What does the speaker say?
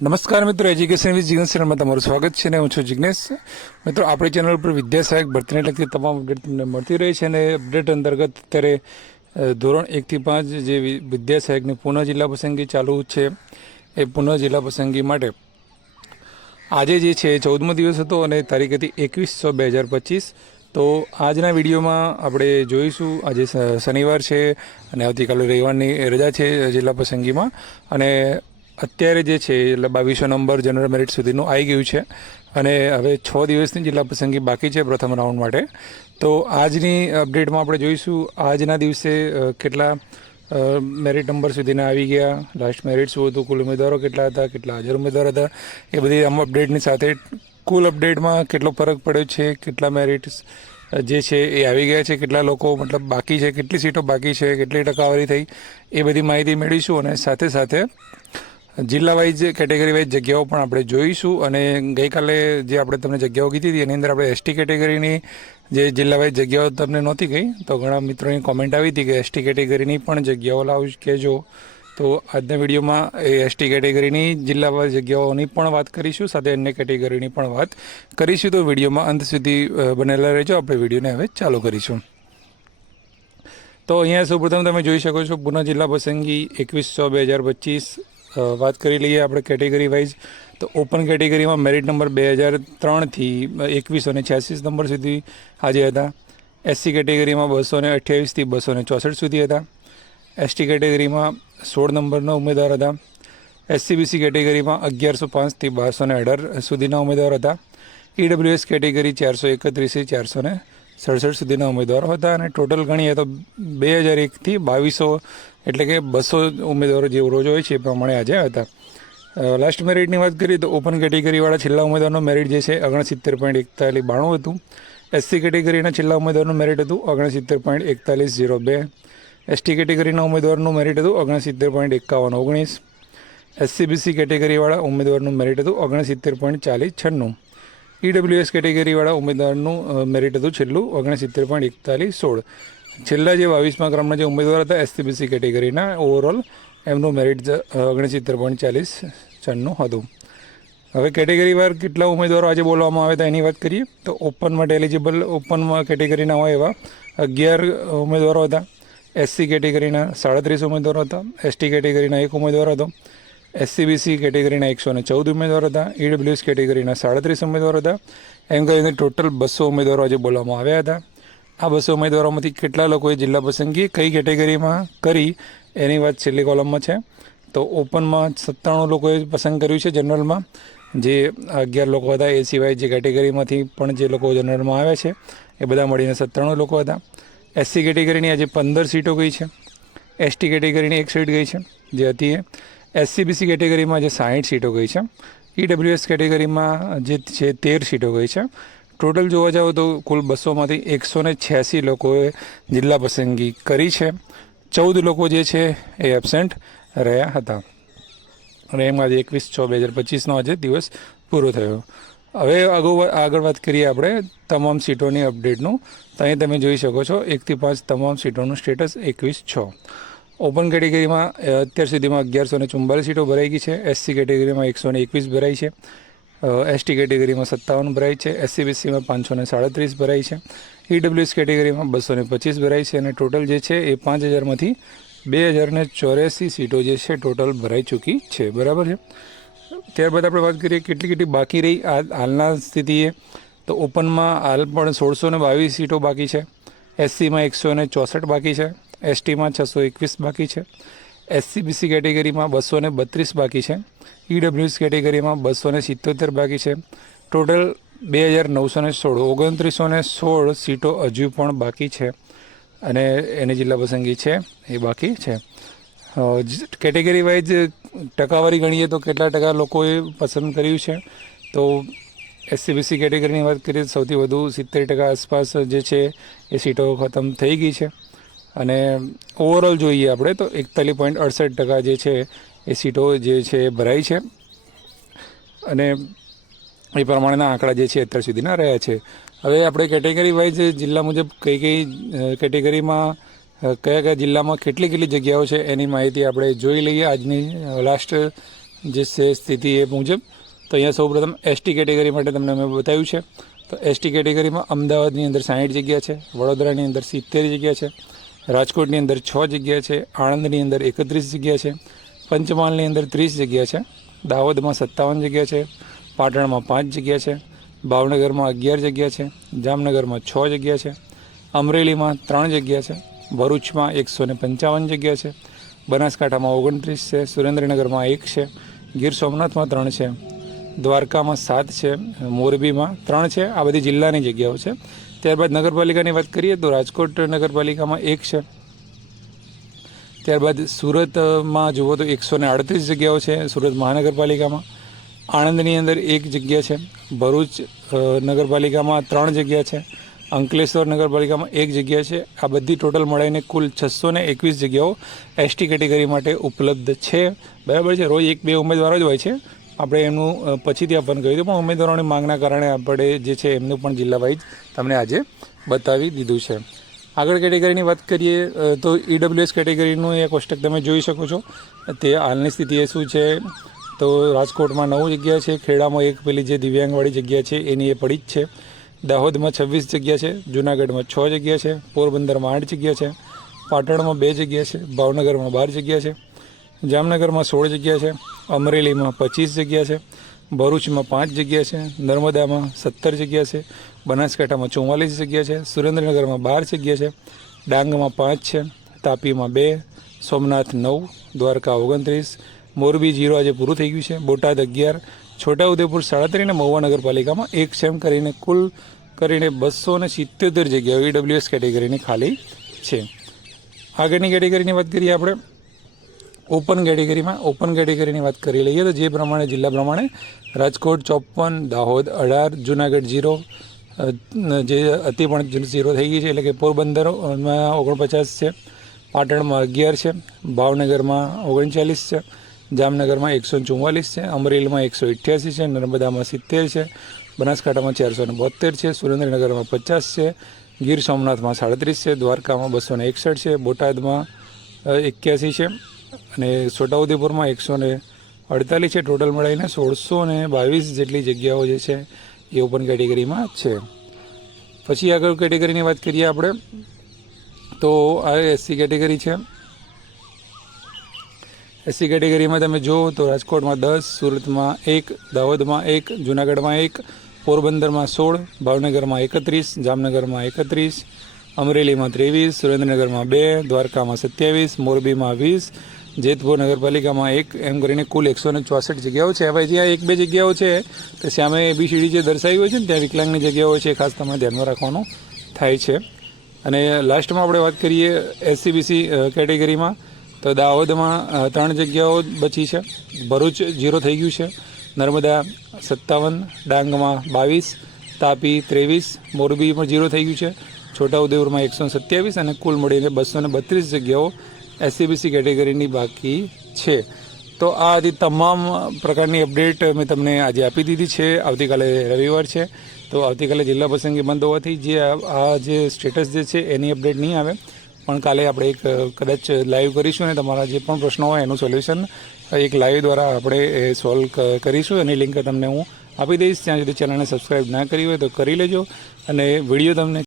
નમસ્કાર મિત્રો, education with Jignesh ચેનલમાં તમારું સ્વાગત છે. અને હું છું જિગ્નેશ. મિત્રો, આપણી ચેનલ પર વિદ્યા સહાયક ભરતીને લગતી તમામ અપડેટ તમને મળતી રહી છે. અને અપડેટ અંતર્ગત અત્યારે ધોરણ 1 થી 5 જે વિદ્યા સહાયકની પુનઃ જિલ્લા પસંદગી ચાલુ છે, એ પુનઃ જિલ્લા પસંદગી માટે આજે જે છે 14મો દિવસ હતો અને તારીખ હતી 21/6/2025. તો આજના વિડીયોમાં આપણે જોઈશું, આજે શનિવાર છે અને આવતીકાલે રવિવારની રજા છે જિલ્લા પસંદગીમાં. અને અત્યારે જે છે એટલે 2200 નંબર જનરલ મેરિટ સુધીનું આવી ગયું છે અને હવે 6 દિવસની જિલ્લા પસંદગી બાકી છે પ્રથમ રાઉન્ડ માટે. તો આજની અપડેટમાં આપણે જોઈશું આજના દિવસે કેટલા મેરિટ નંબર સુધીના આવી ગયા, લાસ્ટ મેરિટ શું હતું, કુલ ઉમેદવારો કેટલા હતા, કેટલા હાજર ઉમેદવાર હતા, એ બધી આમ અપડેટની સાથે કુલ અપડેટમાં કેટલો ફરક પડ્યો છે, કેટલા મેરિટ્સ જે છે એ આવી ગયા છે, કેટલા લોકો મતલબ બાકી છે, કેટલી સીટો બાકી છે, કેટલી ટકાવારી થઈ, એ બધી માહિતી મેળવીશું. અને સાથે સાથે જિલ્લા વાઇઝ કેટેગરી વાઇઝ જગ્યાઓ પણ આપણે જોઈશું. અને ગઈકાલે જે આપણે તમને જગ્યાઓ કીધી હતી એની અંદર આપણે એસટી કેટેગરીની જે જિલ્લા વાઇઝ જગ્યાઓ તમને નહોતી ગઈ, તો ઘણા મિત્રોની કોમેન્ટ આવી હતી કે એસટી કેટેગરીની પણ જગ્યાઓ લાવું કહેજો. તો આજના વિડીયોમાં એ એસટી કેટેગરીની જિલ્લા વાઇઝ જગ્યાઓની પણ વાત કરીશું, સાથે અન્ય કેટેગરીની પણ વાત કરીશું. તો વિડીયોમાં અંત સુધી બનેલા રહેજો. આપણે વિડીયોને હવે ચાલુ કરીશું. તો અહીંયા સૌપ્રથમ તમે જોઈ શકો છો પુનઃ જિલ્લા પસંદગી 21/6/2025. વાત કરી લઈએ આપણે કેટેગરી વાઇઝ. તો ઓપન કેટેગરીમાં મેરિટ નંબર 2003થી 2186 નંબર સુધી આજે હતા. એસસી કેટેગરીમાં 228થી 264 સુધી હતા. એસટી કેટેગરીમાં 16 નંબરના ઉમેદવાર હતા. એસસીબીસી કેટેગરીમાં 1105થી 1218 સુધીના ઉમેદવાર હતા. ઈડબ્લ્યુએસ કેટેગરી 431થી 467 સુધીના ઉમેદવારો હતા. અને ટોટલ ગણીએ તો 2001થી 2200 એટલે કે 200 ઉમેદવારો જે રોજ હોય છે એ પ્રમાણે આજે હતા. લાસ્ટ મેરિટની વાત કરીએ તો ઓપન કેટેગરીવાળા છેલ્લા ઉમેદવારનું મેરિટ જે છે 69.4192 હતું. એસસી કેટેગરીના છેલ્લા ઉમેદવારનું મેરિટ હતું 69.4102. એસટી કેટેગરીના ઉમેદવારનું મેરિટ હતું 69.5119. એસસીબીસી કેટેગરીવાળા ઉમેદવારનું મેરિટ હતું 69.4096. ઈડબ્લ્યુએસ કેટેગરીવાળા ઉમેદવારનું મેરિટ હતું છેલ્લું 69.4116. છેલ્લા જે 22મા ક્રમના જે ઉમેદવાર હતા એસસીબીસી કેટેગરીના, ઓવરઓલ એમનું મેરિટ 69.4096 હતું. હવે કેટેગરી વાર કેટલા ઉમેદવારો આજે બોલવામાં આવ્યા હતા એની વાત કરીએ તો ઓપન માટે એલિજિબલ ઓપનમાં કેટેગરીના હોય એવા 11 ઉમેદવારો હતા. એસસી કેટેગરીના 37 ઉમેદવારો હતા. એસટી કેટેગરીના 1 ઉમેદવાર હતો. એસસીબીસી કેટેગરીના 114 ઉમેદવાર હતા. ઈડબ્લ્યુએસ કેટેગરીના 37 ઉમેદવાર હતા. એમ કરીને ટોટલ 200 ઉમેદવારો આજે બોલવામાં આવ્યા હતા. આ 200 ઉમેદવારોમાંથી કેટલા લોકોએ જિલ્લા પસંદગી કઈ કેટેગરીમાં કરી એની વાત છેલ્લી કોલમમાં છે. તો ઓપનમાં 97 લોકોએ પસંદ કર્યું છે. જનરલમાં જે 11 લોકો હતા એ સિવાય જે કેટેગરીમાંથી પણ જે લોકો જનરલમાં આવ્યા છે એ બધા મળીને 97 લોકો હતા. એસસી કેટેગરીની આજે 15 સીટો ગઈ છે. એસટી કેટેગરીની 1 સીટ ગઈ છે જે હતી એ. એસસીબીસી કેટેગરીમાં આજે 60 સીટો ગઈ છે. ઈડબ્લ્યુએસ કેટેગરીમાં જે છે 13 સીટો ગઈ છે. ટોટલ જોવા જાવ તો કુલ 200માંથી 186 લોકોએ જિલ્લા પસંદગી કરી છે. 14 લોકો જે છે એ એબસેન્ટ રહ્યા હતા. અને એમાં આજે 21/6/2025નો આજે દિવસ પૂરો થયો. હવે આગળ વાત કરીએ આપણે તમામ સીટોની અપડેટનું. તો અહીં તમે જોઈ શકો છો 1 થી 5 તમામ સીટોનું સ્ટેટસ 21/6. ઓપન કેટેગરીમાં અત્યાર સુધીમાં 1144 સીટો ભરાઈ ગઈ છે. એસસી કેટેગરીમાં 121 ભરાઈ છે. એસટી કેટેગરીમાં 57 ભરાઈ છે. એસસીબીસીમાં 537 ભરાઈ છે. ઈડબ્લ્યુએસ કેટેગરીમાં 225 ભરાઈ છે. અને ટોટલ જે છે એ 5000માંથી 2084 સીટો જે છે ટોટલ ભરાઈ ચૂકી છે. બરાબર છે. ત્યારબાદ આપણે વાત કરીએ કેટલી બાકી રહી હાલના સ્થિતિએ. તો ઓપનમાં હાલ પણ 1622 સીટો બાકી છે. એસસીમાં 164 બાકી છે. એસટીમાં 621 બાકી છે. એસસીબીસી કેટેગરીમાં 232 બાકી છે. ઈડબ્લ્યુએસ કેટેગરીમાં 277 બાકી છે. ટોટલ 2916 2916 સીટો હજુ પણ બાકી છે અને એની જિલ્લા પસંદગી છે એ બાકી છે. કેટેગરી વાઇઝ ટકાવારી ગણીએ તો કેટલા ટકા લોકોએ પસંદ કર્યું છે. તો એસસીબીસી કેટેગરીની વાત કરીએ તો સૌથી વધુ 70% આસપાસ જે છે એ સીટો ખતમ થઈ ગઈ છે. અને ઓવરઓલ જોઈએ આપણે તો 41.68% જે છે એ સીટો જે છે એ ભરાઈ છે. અને એ પ્રમાણેના આંકડા જે છે અત્યાર સુધીના રહ્યા છે. હવે આપણે કેટેગરી વાઇઝ જિલ્લા મુજબ કઈ કેટેગરીમાં કયા જિલ્લામાં કેટલી જગ્યાઓ છે એની માહિતી આપણે જોઈ લઈએ. આજની લાસ્ટ જે છે સ્થિતિ એ મુજબ. તો અહીંયા સૌપ્રથમ એસટી કેટેગરી માટે તમને મેં બતાવ્યું છે. તો એસટી કેટેગરીમાં અમદાવાદની અંદર 60 જગ્યા છે, વડોદરાની અંદર 70 જગ્યા છે, રાજકોટની અંદર 6 જગ્યા છે, આણંદની અંદર 31 જગ્યા છે, પંચમહાલની અંદર 30 જગ્યા છે, દાહોદમાં 57 જગ્યા છે, પાટણમાં 5 જગ્યા છે, ભાવનગરમાં 11 જગ્યા છે, જામનગરમાં 6 જગ્યા છે, અમરેલીમાં 3 જગ્યા છે, ભરૂચમાં 155 જગ્યા છે, બનાસકાંઠામાં 29 છે, સુરેન્દ્રનગરમાં 1 છે, ગીર સોમનાથમાં 3 છે, દ્વારકામાં 7 છે, મોરબીમાં 3 છે. આ બધી જિલ્લાની જગ્યાઓ છે. ત્યારબાદ નગરપાલિકાની વાત કરીએ તો રાજકોટ નગરપાલિકામાં 1 છે. ત્યારબાદ સુરતમાં જુઓ તો 138 જગ્યાઓ છે સુરત મહાનગરપાલિકામાં. આણંદની અંદર 1 જગ્યા છે, ભરૂચ નગરપાલિકામાં 3 જગ્યા છે, અંકલેશ્વર નગરપાલિકામાં 1 જગ્યા છે. આ બધી ટોટલ મળીને કુલ 621 જગ્યાઓ એસટી કેટેગરી માટે ઉપલબ્ધ છે. બરાબર છે. રોજ 1-2 ઉમેદવારો જ હોય છે. આપણે એમનું પછીથી આપવાનું કહ્યું હતું, પણ ઉમેદવારોની માંગના કારણે આપણે જે છે એમનું પણ જિલ્લા વાઇઝ તમને આજે બતાવી દીધું છે. આગળ કેટેગરીની વાત કરીએ તો ઈડબ્લ્યુએસ કેટેગરીનું એક કોષ્ટક તમે જોઈ શકો છો. તે હાલની સ્થિતિ એ શું છે તો રાજકોટમાં 9 જગ્યા છે, ખેડામાં 1 પેલી જે દિવ્યાંગવાળી જગ્યા છે એની એ પડી જ છે, દાહોદમાં 26 જગ્યા છે, જૂનાગઢમાં 6 જગ્યા છે, પોરબંદરમાં 8 જગ્યા છે, પાટણમાં 2 જગ્યા છે, ભાવનગરમાં 12 જગ્યા છે, જામનગરમાં 16 જગ્યા છે, અમરેલીમાં 25 જગ્યા છે, ભરૂચમાં 5 જગ્યા છે, નર્મદામાં 17 જગ્યા છે, બનાસકાંઠામાં 44 જગ્યા છે, સુરેન્દ્રનગરમાં 12 જગ્યા છે, ડાંગમાં 5 છે, તાપીમાં 2, સોમનાથ 9, દ્વારકા 29, મોરબી 0 આજે પૂરું થઈ ગયું છે, બોટાદ 11, છોટાઉદેપુર 37 અને મહુવા નગરપાલિકામાં 1 છે. એમ કરીને કુલ કરીને 277 જગ્યાઓ ઈડબ્લ્યુએસ કેટેગરીની ખાલી છે. આગળની કેટેગરીની વાત કરીએ આપણે ઓપન કેટેગરીમાં. ઓપન કેટેગરીની વાત કરી લઈએ તો જે પ્રમાણે જિલ્લા પ્રમાણે રાજકોટ 54, દાહોદ 18, જૂનાગઢ 0, જે અતિ પણ 0 થઈ ગઈ છે એટલે કે પોરબંદરમાં 49 છે, પાટણમાં 11 છે, ભાવનગરમાં 39 છે, જામનગરમાં 144 છે, અમરેલીમાં 188 છે, નર્મદામાં 70 છે, બનાસકાંઠામાં 472 છે, સુરેન્દ્રનગરમાં 50 છે, ગીર સોમનાથમાં 37 છે, દ્વારકામાં 261 છે, બોટાદમાં 81 છે અને છોટાઉદેપુરમાં 148 છે. ટોટલ મળીને 1622 જેટલી જગ્યાઓ જે છે એ ઓપન કેટેગરીમાં છે. પછી આગળ કેટેગરીની વાત કરીએ આપણે તો આ એસસી કેટેગરી છે. એસસી કેટેગરીમાં તમે જુઓ તો રાજકોટમાં 10, સુરતમાં 1, દાહોદમાં 1, જૂનાગઢમાં 1, પોરબંદરમાં 16, ભાવનગરમાં 31, જામનગરમાં 31, અમરેલીમાં 23, સુરેન્દ્રનગરમાં 2, દ્વારકામાં 27, મોરબીમાં 20, જેતપુર નગરપાલિકામાં 1, એમ કરીને કુલ 164 જગ્યાઓ છે. હવે જ્યાં 1-2 જગ્યાઓ છે તો સામે ABCD જે દર્શાવી હોય છે ને ત્યાં વિકલાંગની જગ્યાઓ છે, ખાસ તમારે ધ્યાનમાં રાખવાનું થાય છે. અને લાસ્ટમાં આપણે વાત કરીએ SCBC કેટેગરીમાં તો દાહોદમાં 3 જગ્યાઓ બચી છે, ભરૂચ 0 થઈ ગયું છે, નર્મદા 57, ડાંગમાં 22, તાપી 23, મોરબી પણ 0 થઈ ગયું છે, છોટાઉદેપુરમાં 127 અને કુલ મળીને 232 જગ્યાઓ SCBC કેટેગરીની બાકી છે. તો આ હતી તમામ પ્રકારની અપડેટ મેં તમને આજે આપી દીધી છે. આવતીકાલે રવિવાર છે તો આવતીકાલે જિલ્લા પસંદગી બંધ હોવાથી જે આ જે સ્ટેટસ જે છે એની અપડેટ નહીં આવે, પણ કાલે આપણે એક કદાચ લાઈવ કરીશું અને તમારા જે પણ પ્રશ્નો હોય એનું સોલ્યુશન એક લાઈવ દ્વારા આપણે સોલ્વ કરીશું. એની લિંક તમને હું આપી દઈશ. ત્યાં સુધી ચેનલને સબસ્ક્રાઈબ ના કરી હોય તો કરી લેજો અને વિડીયો તમને